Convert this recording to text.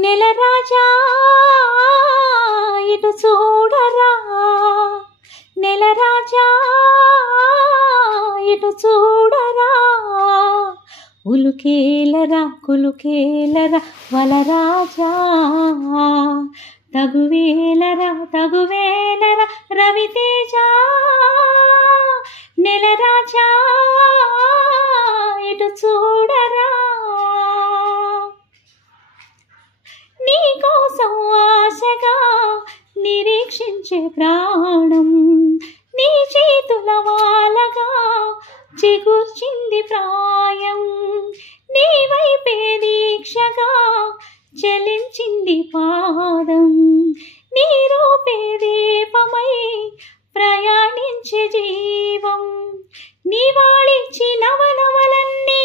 నెల రాజా ఇటు చూడరా, నెల రాజా ఇటు చూడరా, ఉలుకేలరా కులుకేలరా వలరాజా, తగువేలరా తగువేలరా రవితేజ, నెల రాజా ఇటు చూడరా. నీ కోసం ఆశగా నిరీక్షించే ప్రాణం, నీ చేతుల వాలగా చిగుర్చింది ప్రాయం, నీ వైపే దీక్షగా చలించింది పాదం, నీ రూపే దీపమై ప్రయాణించే జీవం, నీ వాళిచ్చి నవనవలన్నీ